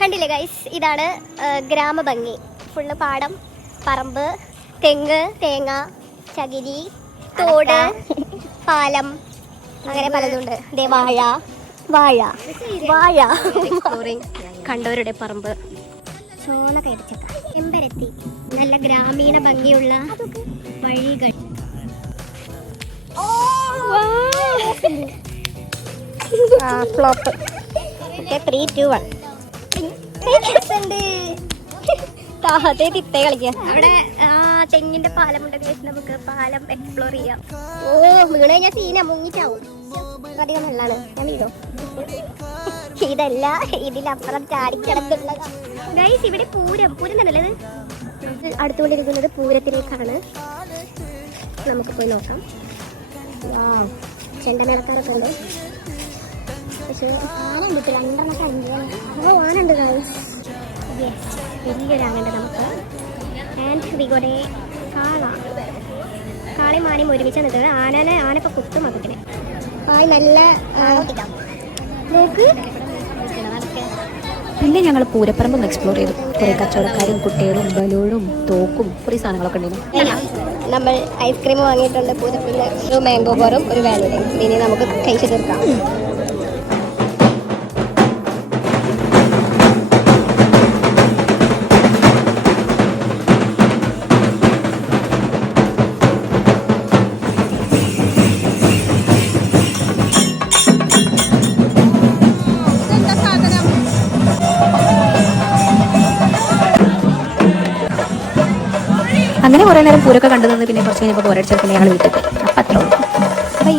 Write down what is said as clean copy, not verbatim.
കണ്ടില്ലേ ഗൈസ്, ഇതാണ് ഗ്രാമഭംഗി. ഫുള്ള് പാടം, പറമ്പ്, തെങ്ങ്, തേങ്ങ, ചകിരി, തോട്, പാലം, അങ്ങനെ പലതുണ്ട്. വാഴ വാഴ വാഴ കണ്ടവരുടെ പറമ്പ്, ചോന കയറിച്ചക്ക, ചെമ്പരത്തി, നല്ല ഗ്രാമീണ ഭംഗിയുള്ള വഴികൾ. ഫ്ലോപ്പ്. ഓക്കെ, 3, 2, 1. അവിടെ തെങ്ങിന്റെ പാലം ഉണ്ട്. നമുക്ക് പാലം എക്സ്പ്ലോർ ചെയ്യാം. ഓ, വീണ് കഴിഞ്ഞാൽ സീന മുങ്ങിച്ചാവും. അധികം നല്ലതാണ്. ഞാൻ വീടോ ഇതല്ല, ഇതിലപ്പുറം ചാടിക്കിടത്തുള്ള ഗൈസ്. ഇവിടെ പൂരം തന്നെയല്ലേ ഇത്. അടുത്തുകൊണ്ടിരിക്കുന്നത് പൂരത്തിലേക്കാണ്. നമുക്ക് പോയി നോക്കാം. ചെണ്ടമേളക്കാരൊക്കെ ഉണ്ട്. പക്ഷേ ആനുണ്ട്, 2 ആനുണ്ട് ഗൈസ്. വലിയൊരാനുണ്ട് നമുക്ക്. ആൻഡ് വിഗോടെ കാളി മാനിയും ഒരുമിച്ച് നിൽക്കുന്നത്. ആനൊക്കെ കുത്തും മകത്തിനെ. നല്ല നോക്ക്. പിന്നെ ഞങ്ങൾ പൂരപ്പറമ്പ് എക്സ്പ്ലോർ ചെയ്തു. കുറേ കച്ചവടക്കാരും കുട്ടികളും ബലൂണും തോക്കും കുറേ സാധനങ്ങളൊക്കെ ഉണ്ടായിരുന്നു. നമ്മൾ ഐസ്ക്രീം വാങ്ങിയിട്ടുണ്ട് പൂരപ്പിൻ്റെ. ഒരു മാംഗോ ബാറും ഒരു വാനിലയും. ഇനി നമുക്ക് കഴിച്ചു തീർക്കാം. അങ്ങനെ കുറേ നേരം പൂരൊക്കെ കണ്ടു നിന്ന് പിന്നെ കുറച്ച് കഴിഞ്ഞപ്പോൾ പോരടിച്ചപ്പോൾ ഞങ്ങൾ വീട്ടിൽ പോയി. അപ്പം അത്ര ഉള്ളൂ. ബൈ.